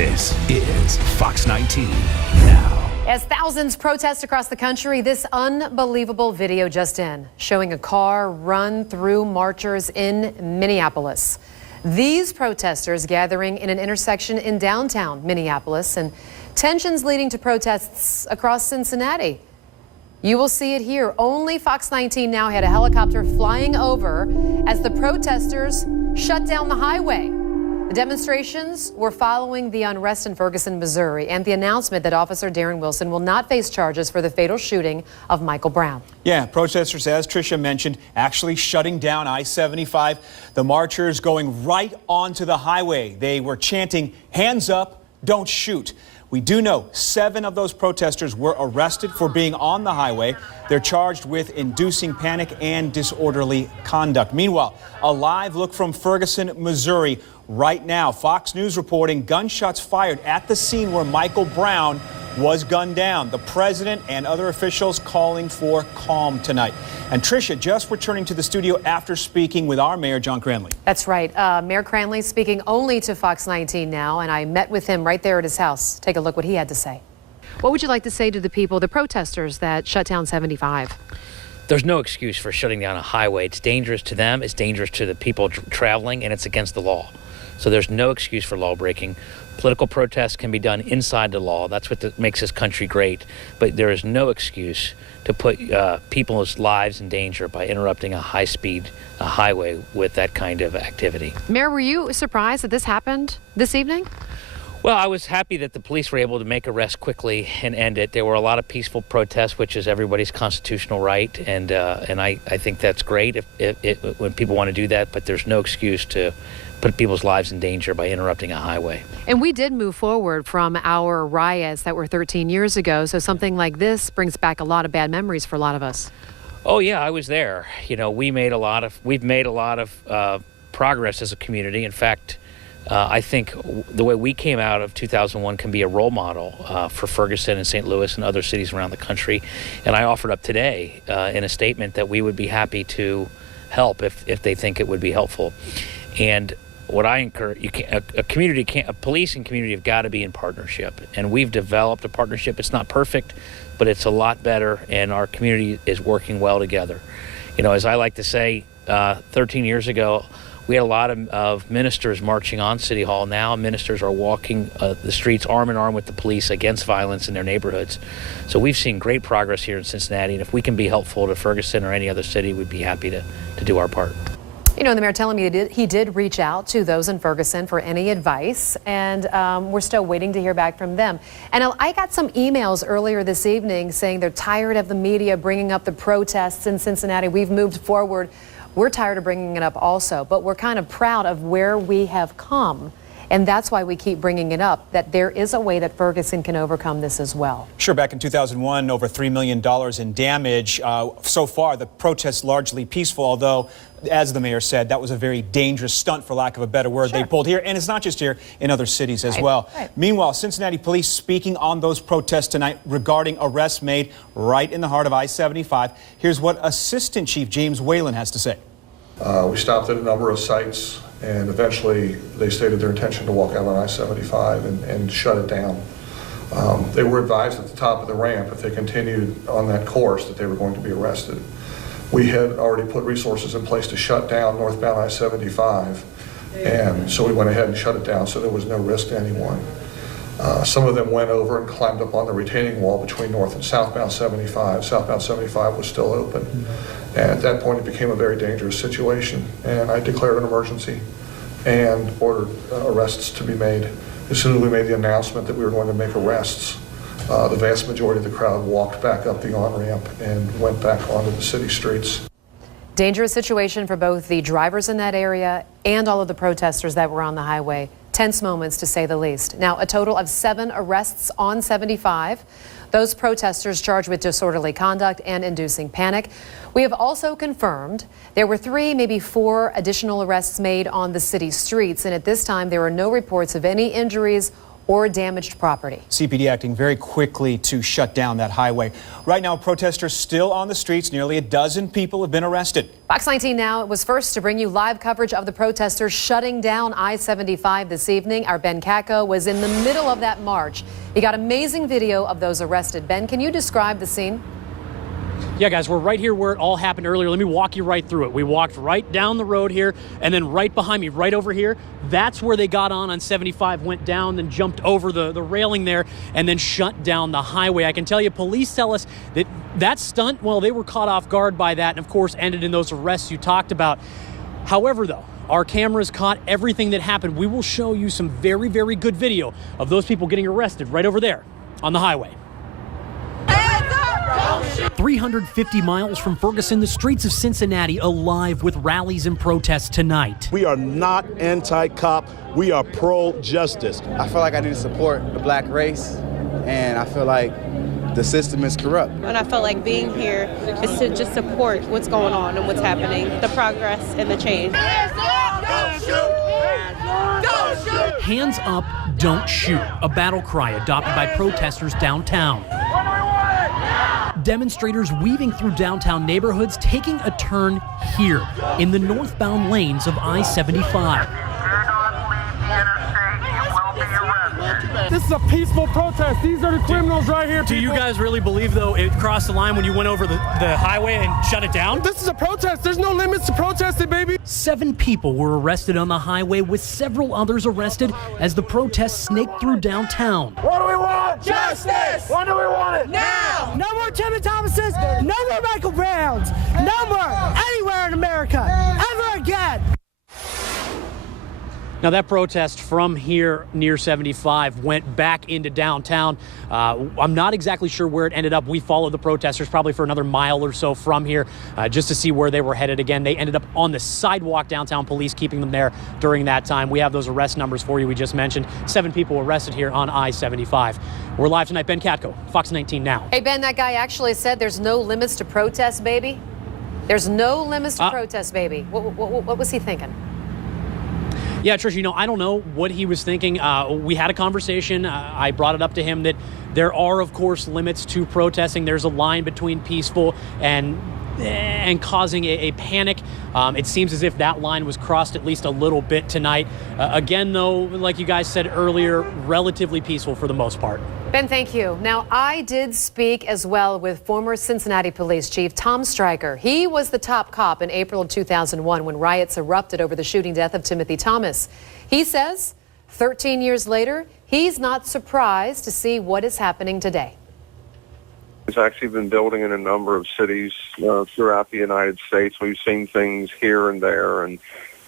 This is Fox 19 now. As thousands protest across the country, this unbelievable video just in, showing a car run through marchers in Minneapolis. These protesters gathering in an intersection in downtown Minneapolis, and tensions leading to protests across Cincinnati. You will see it here. Only Fox 19 now had a helicopter flying over as the protesters shut down the highway. The demonstrations were following the unrest in Ferguson, Missouri, and the announcement that Officer Darren Wilson will not face charges for the fatal shooting of Michael Brown. Yeah, protesters, as Tricia mentioned, actually shutting down I-75. The marchers going right onto the highway. They were chanting, "Hands up, don't shoot." We do know 7 of those protesters were arrested for being on the highway. They're charged with inducing panic and disorderly conduct. Meanwhile, a live look from Ferguson, Missouri. Right now, Fox News reporting gunshots fired at the scene where Michael Brown was gunned down. The president and other officials calling for calm tonight. And Tricia just returning to the studio after speaking with our mayor, John Cranley. That's right. Mayor Cranley speaking only to Fox 19 now, and I met with him right there at his house. Take a look what he had to say. What would you like to say to the people, the protesters that shut down 75? There's no excuse for shutting down a highway. It's dangerous to them, it's dangerous to the people traveling, and it's against the law. So there's no excuse for law breaking. Political protests can be done inside the law. That's what makes this country great. But there is no excuse to put people's lives in danger by interrupting a high-speed highway with that kind of activity. Mayor, were you surprised that this happened this evening? Well, I was happy that the police were able to make arrests quickly and end it. There were a lot of peaceful protests, which is everybody's constitutional right, and I think that's great when people want to do that, but there's no excuse to put people's lives in danger by interrupting a highway. And we did move forward from our riots that were 13 years ago, so something like this brings back a lot of bad memories for a lot of us. Oh yeah, I was there. You know, we've made a lot of progress as a community. In fact, I think the way we came out of 2001 can be a role model for Ferguson and St. Louis and other cities around the country. And I offered up today in a statement that we would be happy to help if they think it would be helpful. And what I encourage, a police and community have got to be in partnership. And we've developed a partnership. It's not perfect, but it's a lot better, and our community is working well together. You know, as I like to say, 13 years ago, we had a lot of ministers marching on City Hall. Now ministers are walking the streets arm in arm with the police against violence in their neighborhoods. So we've seen great progress here in Cincinnati, and if we can be helpful to Ferguson or any other city, we'd be happy to do our part. You know, the mayor telling me he did reach out to those in Ferguson for any advice, and we're still waiting to hear back from them. And I got some emails earlier this evening saying they're tired of the media bringing up the protests in Cincinnati. We've moved forward. We're tired of bringing it up also, but we're kind of proud of where we have come. And that's why we keep bringing it up, that there is a way that Ferguson can overcome this as well. Sure, back in 2001, over $3 million in damage. So far, the protests largely peaceful, although, as the mayor said, that was a very dangerous stunt, for lack of a better word, they pulled here. And it's not just here, in other cities as well. Right. Meanwhile, Cincinnati police speaking on those protests tonight regarding arrests made right in the heart of I-75. Here's what Assistant Chief James Whalen has to say. We stopped at a number of sites, and eventually they stated their intention to walk out on I-75 and shut it down. They were advised at the top of the ramp, if they continued on that course, that they were going to be arrested. We had already put resources in place to shut down northbound I-75, and so we went ahead and shut it down, so there was no risk to anyone. Some of them went over and climbed up on the retaining wall between north and southbound 75. Southbound 75 was still open. And at that point, it became a very dangerous situation, and I declared an emergency and ordered arrests to be made. As soon as we made the announcement that we were going to make arrests, the vast majority of the crowd walked back up the on-ramp and went back onto the city streets. Dangerous situation for both the drivers in that area and all of the protesters that were on the highway. Tense moments, to say the least. Now, a total of 7 arrests on 75. Those protesters charged with disorderly conduct and inducing panic. We have also confirmed there were 3, maybe 4 additional arrests made on the city streets, and at this time there are no reports of any injuries or damaged property. CPD acting very quickly to shut down that highway. Right now, protesters still on the streets. Nearly a dozen people have been arrested. Fox 19 Now was first to bring you live coverage of the protesters shutting down I-75 this evening. Our Ben Katko was in the middle of that march. He got amazing video of those arrested. Ben, can you describe the scene? Yeah, guys, we're right here where it all happened earlier. Let me walk you right through it. We walked right down the road here, and then right behind me, right over here, that's where they got on 75, went down, then jumped over the railing there, and then shut down the highway. I can tell you, police tell us that that stunt, well, they were caught off guard by that, and of course ended in those arrests you talked about. However, though, our cameras caught everything that happened. We will show you some very, very good video of those people getting arrested right over there on the highway. 350 miles from Ferguson, the streets of Cincinnati alive with rallies and protests tonight. We are not anti-cop. We are pro-justice. I feel like I need to support the black race, and I feel like the system is corrupt. And I felt like being here is to just support what's going on and what's happening, the progress and the change. Don't shoot! Don't shoot! Hands up, don't shoot, a battle cry adopted by protesters downtown. Demonstrators weaving through downtown neighborhoods, taking a turn here in the northbound lanes of I-75. This is a peaceful protest. These are the criminals right here. Do you guys really believe, though, it crossed the line when you went over the highway and shut it down? This is a protest. There's no limits to protesting, baby. 7 people were arrested on the highway, with several others arrested as the protests snaked through downtown. What do we want? Justice! When do we want it? Now! No more Timmy Thomases, no more Michael Browns, no more anywhere in America, ever again. Now, that protest from here near 75 went back into downtown. I'm not exactly sure where it ended up. We followed the protesters probably for another mile or so from here just to see where they were headed again. They ended up on the sidewalk downtown, police keeping them there during that time. We have those arrest numbers for you we just mentioned. 7 people arrested here on I-75. We're live tonight. Ben Katko, Fox 19 Now. Hey, Ben, that guy actually said there's no limits to protest, baby. There's no limits to protest, baby. What was he thinking? Yeah, Trish, you know, I don't know what he was thinking. We had a conversation. I brought it up to him that there are, of course, limits to protesting. There's a line between peaceful and causing a panic. It seems as if that line was crossed at least a little bit tonight. Again, though, like you guys said earlier, relatively peaceful for the most part. Ben, thank you. Now, I did speak as well with former Cincinnati Police Chief Tom Stryker. He was the top cop in April of 2001 when riots erupted over the shooting death of Timothy Thomas. He says 13 years later, he's not surprised to see what is happening today. It's actually been building in a number of cities throughout the United States. We've seen things here and there, and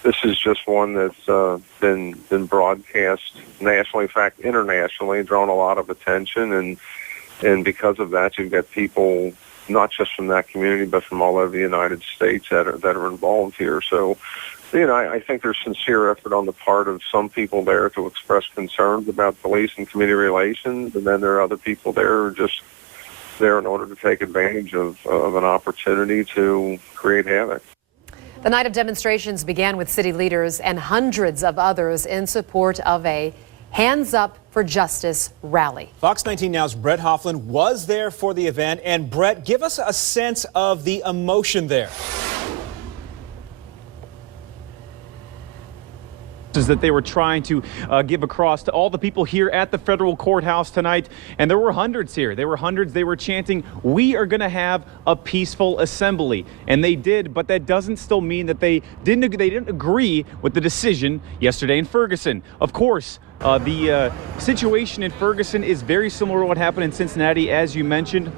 this is just one that's been broadcast nationally, in fact, internationally, drawn a lot of attention, and because of that, you've got people not just from that community, but from all over the United States that are involved here. So, you know, I think there's sincere effort on the part of some people there to express concerns about police and community relations, and then there are other people there who are just there in order to take advantage of an opportunity to create havoc. The night of demonstrations began with city leaders and hundreds of others in support of a Hands Up for Justice rally. Fox 19 Now's Brett Hoffland was there for the event. And Brett, give us a sense of the emotion there. That they were trying to give across to all the people here at the federal courthouse tonight. And there were hundreds here. There were hundreds. They were chanting, "We are going to have a peaceful assembly." And they did, but that doesn't still mean that they didn't agree with the decision yesterday in Ferguson. Of course, the situation in Ferguson is very similar to what happened in Cincinnati, as you mentioned.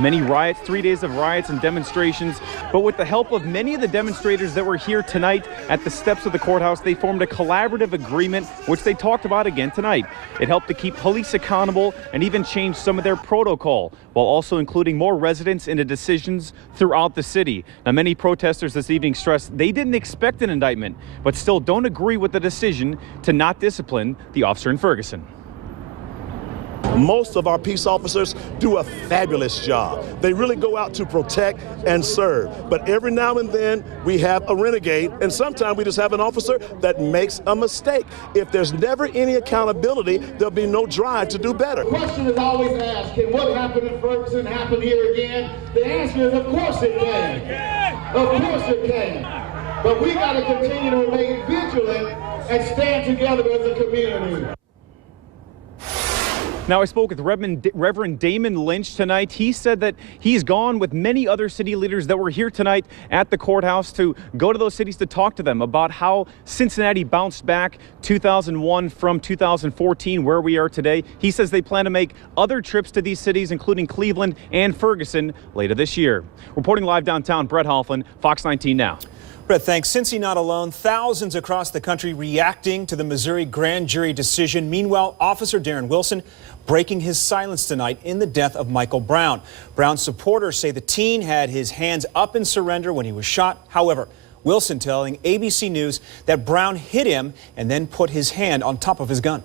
Many riots, 3 days of riots and demonstrations, but with the help of many of the demonstrators that were here tonight at the steps of the courthouse, they formed a collaborative agreement, which they talked about again tonight. It helped to keep police accountable and even change some of their protocol, while also including more residents into decisions throughout the city. Now, many protesters this evening stressed they didn't expect an indictment, but still don't agree with the decision to not discipline the officer in Ferguson. Most of our peace officers do a fabulous job. They really go out to protect and serve. But every now and then we have a renegade, and sometimes we just have an officer that makes a mistake. If there's never any accountability, there'll be no drive to do better. The question is always asked, can what happened in Ferguson happen here again? The answer is, of course it can. Of course it can. But we got to continue to remain vigilant and stand together as a community. Now, I spoke with Reverend Damon Lynch tonight. He said that he's gone with many other city leaders that were here tonight at the courthouse to go to those cities to talk to them about how Cincinnati bounced back 2001 from 2014, where we are today. He says they plan to make other trips to these cities, including Cleveland and Ferguson, later this year. Reporting live downtown, Brett Hoffman, Fox 19 Now. Brett, thanks. Cincy not alone. Thousands across the country reacting to the Missouri grand jury decision. Meanwhile, Officer Darren Wilson breaking his silence tonight in the death of Michael Brown. Brown's supporters say the teen had his hands up in surrender when he was shot. However, Wilson telling ABC News that Brown hit him and then put his hand on top of his gun.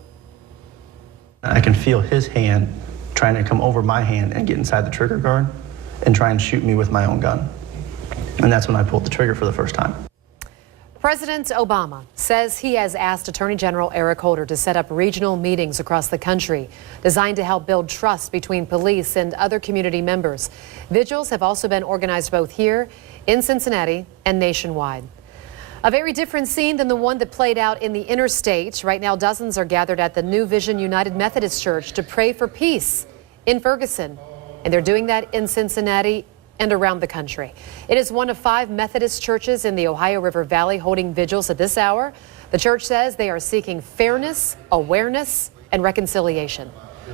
I can feel his hand trying to come over my hand and get inside the trigger guard and try and shoot me with my own gun. And that's when I pulled the trigger for the first time. President Obama says he has asked Attorney General Eric Holder to set up regional meetings across the country designed to help build trust between police and other community members. Vigils have also been organized both here in Cincinnati and nationwide. A very different scene than the one that played out in the interstate. Right now, dozens are gathered at the New Vision United Methodist Church to pray for peace in Ferguson. And they're doing that in Cincinnati and around the country. It is one of 5 Methodist churches in the Ohio River Valley holding vigils at this hour. The church says they are seeking fairness, awareness, and reconciliation.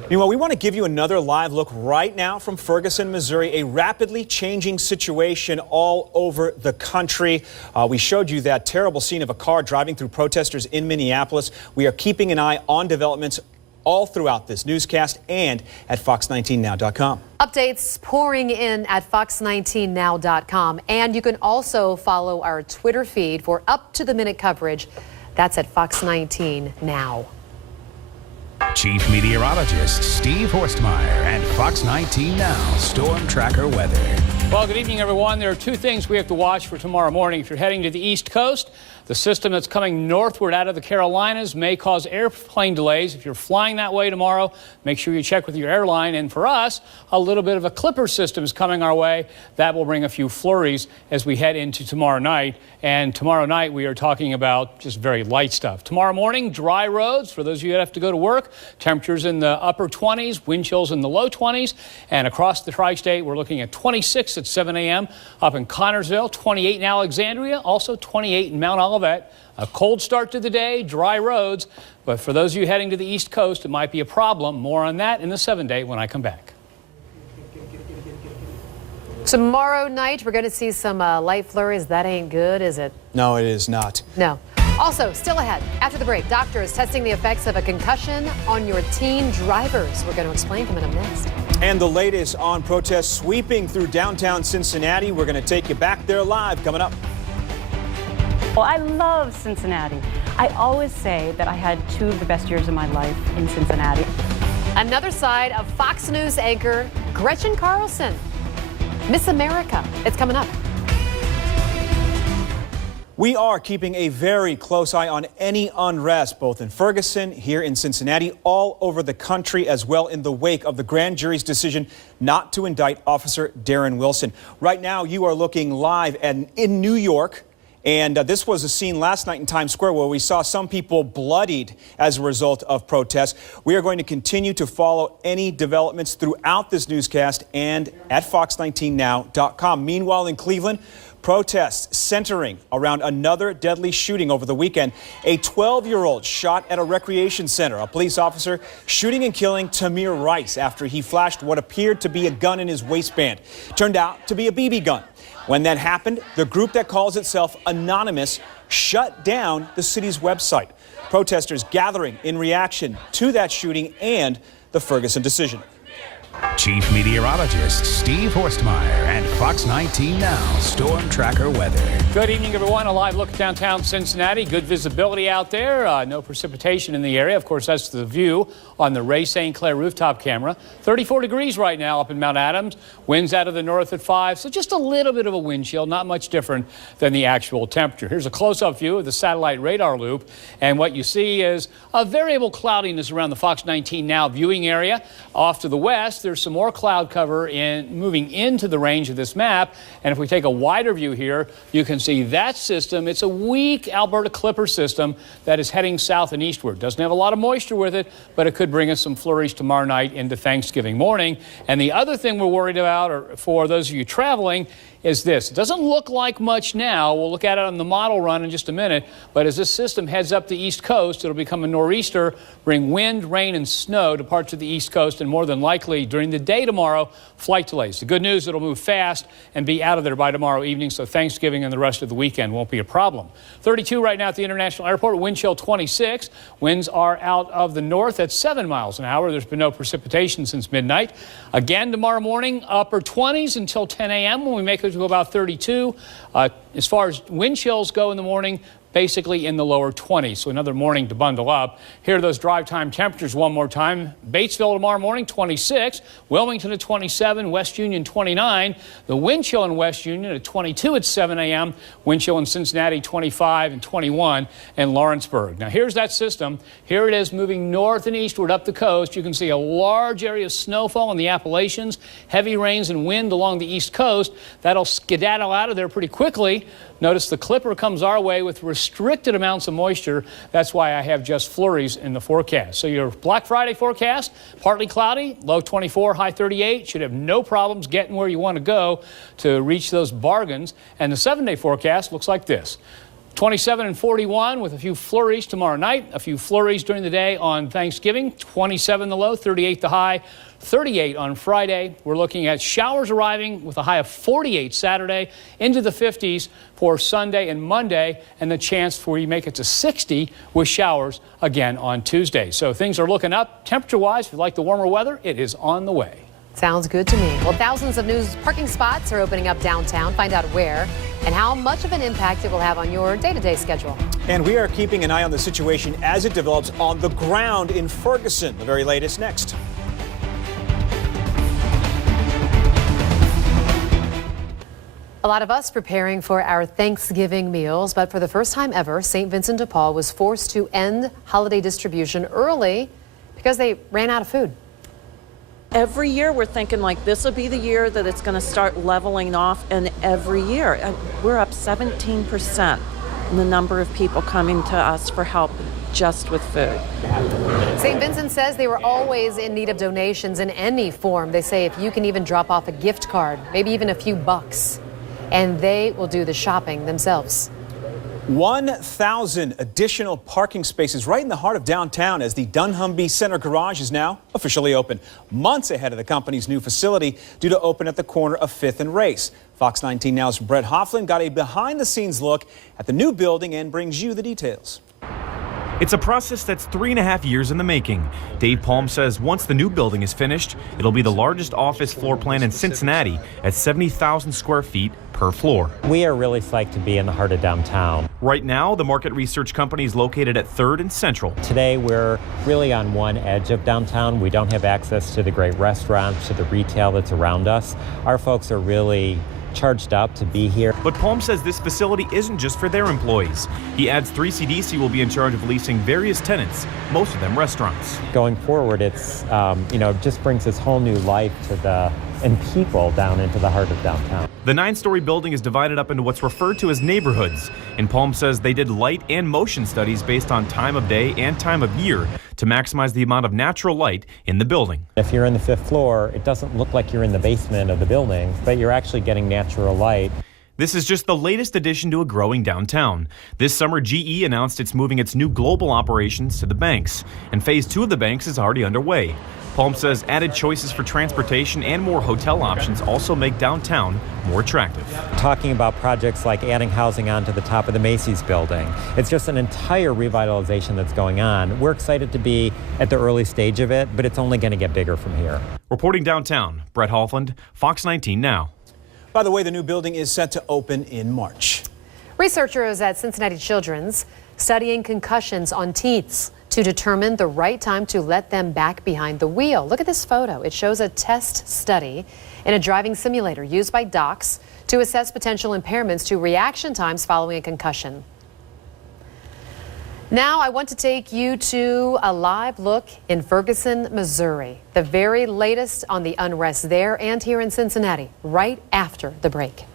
Meanwhile, we want to give you another live look right now from Ferguson, Missouri, a rapidly changing situation all over the country. We showed you that terrible scene of a car driving through protesters in Minneapolis. We are keeping an eye on developments all throughout this newscast and at fox19now.com. Updates pouring in at fox19now.com. And you can also follow our Twitter feed for up-to-the-minute coverage. That's at Fox 19 Now. Chief Meteorologist Steve Horstmeyer and Fox 19 Now Storm Tracker weather. Well, good evening, everyone. There are 2 things we have to watch for tomorrow morning. If you're heading to the East Coast, the system that's coming northward out of the Carolinas may cause airplane delays. If you're flying that way tomorrow, make sure you check with your airline. And for us, a little bit of a Clipper system is coming our way. That will bring a few flurries as we head into tomorrow night. And tomorrow night, we are talking about just very light stuff. Tomorrow morning, dry roads for those of you that have to go to work. Temperatures in the upper 20s, wind chills in the low 20s. And across the tri-state, we're looking at 26 at 7 a.m. Up in Connorsville, 28 in Alexandria, also 28 in Mount Olivet. A cold start to the day, dry roads. But for those of you heading to the East Coast, it might be a problem. More on that in the 7-day when I come back. Tomorrow night, we're going to see some light flurries. That ain't good, is it? No, it is not. No. Also, still ahead, after the break, doctors testing the effects of a concussion on your teen drivers. We're going to explain coming up next. And the latest on protests sweeping through downtown Cincinnati. We're going to take you back there live coming up. Well, I love Cincinnati. I always say that I had 2 of the best years of my life in Cincinnati. Another side of Fox News anchor Gretchen Carlson. Miss America. It's coming up. We are keeping a very close eye on any unrest, both in Ferguson, here in Cincinnati, all over the country, as well in the wake of the grand jury's decision not to indict Officer Darren Wilson. Right now, you are looking live in New York. And this was a scene last night in Times Square where we saw some people bloodied as a result of protests. We are going to continue to follow any developments throughout this newscast and at fox19now.com. Meanwhile, in Cleveland, protests centering around another deadly shooting over the weekend. A 12-year-old shot at a recreation center. A police officer shooting and killing Tamir Rice after he flashed what appeared to be a gun in his waistband. Turned out to be a BB gun. When that happened, the group that calls itself Anonymous shut down the city's website. Protesters gathering in reaction to that shooting and the Ferguson decision. Chief Meteorologist Steve Horstmeyer and Fox 19 Now Storm Tracker weather. Good evening, everyone. A live look at downtown Cincinnati. Good visibility out there. No precipitation in the area. Of course, that's the view on the Ray St. Clair rooftop camera. 34 degrees right now up in Mount Adams. Winds out of the north at 5. So just a little bit of a wind chill, not much different than the actual temperature. Here's a close-up view of the satellite radar loop. And what you see is a variable cloudiness around the Fox 19 Now viewing area. Off to the west, there's some more cloud cover moving into the range of this map. And if we take a wider view here, you can see that system. It's a weak Alberta Clipper system that is heading south and eastward. Doesn't have a lot of moisture with it, but it could bring us some flurries tomorrow night into Thanksgiving morning. And the other thing we're worried about, or for those of you traveling, is this. It doesn't look like much now. We'll look at it on the model run in just a minute. But as this system heads up the east coast, it'll become a nor'easter, bring wind, rain, and snow to parts of the east coast, and more than likely during the day tomorrow, flight delays. The good news, it'll move fast and be out of there by tomorrow evening, so Thanksgiving and the rest of the weekend won't be a problem. 32 right now at the International Airport, wind chill 26. Winds are out of the north at 7 miles an hour. There's been no precipitation since midnight. Again tomorrow morning, upper 20s until 10 a.m. when we make it to about 32. As far as wind chills go in the morning, basically in the lower 20s. So another morning to bundle up. Here are those drive time temperatures one more time. Batesville tomorrow morning, 26. Wilmington at 27. West Union, 29. The wind chill in West Union at 22 at 7 a.m. Wind chill in Cincinnati, 25 and 21 in Lawrenceburg. Now here's that system. Here it is moving north and eastward up the coast. You can see a large area of snowfall in the Appalachians. Heavy rains and wind along the east coast. That'll skedaddle out of there pretty quickly. Notice the Clipper comes our way with restricted amounts of moisture. That's why I have just flurries in the forecast. So your Black Friday forecast, partly cloudy, low 24, high 38. Should have no problems getting where you want to go to reach those bargains. And the 7-day forecast looks like this. 27 and 41 with a few flurries tomorrow night, a few flurries during the day on Thanksgiving, 27 the low, 38 the high, 38 on Friday. We're looking at showers arriving with a high of 48 Saturday, into the 50s for Sunday and Monday, and the chance for you make it to 60 with showers again on Tuesday. So things are looking up. Temperature-wise, if you like the warmer weather, it is on the way. Sounds good to me. Well, thousands of new parking spots are opening up downtown. Find out where and how much of an impact it will have on your day-to-day schedule. And we are keeping an eye on the situation as it develops on the ground in Ferguson. The very latest next. A lot of us preparing for our Thanksgiving meals, but for the first time ever, St. Vincent de Paul was forced to end holiday distribution early because they ran out of food. Every year we're thinking like this will be the year that it's going to start leveling off, and every year we're up 17% in the number of people coming to us for help just with food. St. Vincent says they were always in need of donations in any form. They say if you can even drop off a gift card, maybe even a few bucks, and they will do the shopping themselves. 1,000 additional parking spaces right in the heart of downtown as the Dunnhumby Center Garage is now officially open, months ahead of the company's new facility due to open at the corner of 5th and Race. Fox 19 Now's Brett Hoffland got a behind-the-scenes look at the new building and brings you the details. It's a process that's 3.5 years in the making. Dave Palm says once the new building is finished, it'll be the largest office floor plan in Cincinnati at 70,000 square feet per floor. We are really psyched to be in the heart of downtown. Right now, the market research company is located at 3rd and Central. Today, we're really on one edge of downtown. We don't have access to the great restaurants, to the retail that's around us. Our folks are really charged up to be here. But Palm says this facility isn't just for their employees. He adds 3CDC will be in charge of leasing various tenants, most of them restaurants. Going forward, it's, just brings this whole new life to and people down into the heart of downtown. The 9-story building is divided up into what's referred to as neighborhoods. And Palm says they did light and motion studies based on time of day and time of year to maximize the amount of natural light in the building. If you're in the 5th floor, it doesn't look like you're in the basement of the building, but you're actually getting natural light. This is just the latest addition to a growing downtown. This summer, GE announced it's moving its new global operations to the Banks, and phase 2 of the Banks is already underway. Palm says added choices for transportation and more hotel options also make downtown more attractive. Talking about projects like adding housing onto the top of the Macy's building. It's just an entire revitalization that's going on. We're excited to be at the early stage of it, but it's only going to get bigger from here. Reporting downtown, Brett Hoffland, Fox 19 Now. By the way, the new building is set to open in March. Researchers at Cincinnati Children's studying concussions on teens to determine the right time to let them back behind the wheel. Look at this photo. It shows a test study in a driving simulator used by docs to assess potential impairments to reaction times following a concussion. Now I want to take you to a live look in Ferguson, Missouri. The very latest on the unrest there and here in Cincinnati right after the break.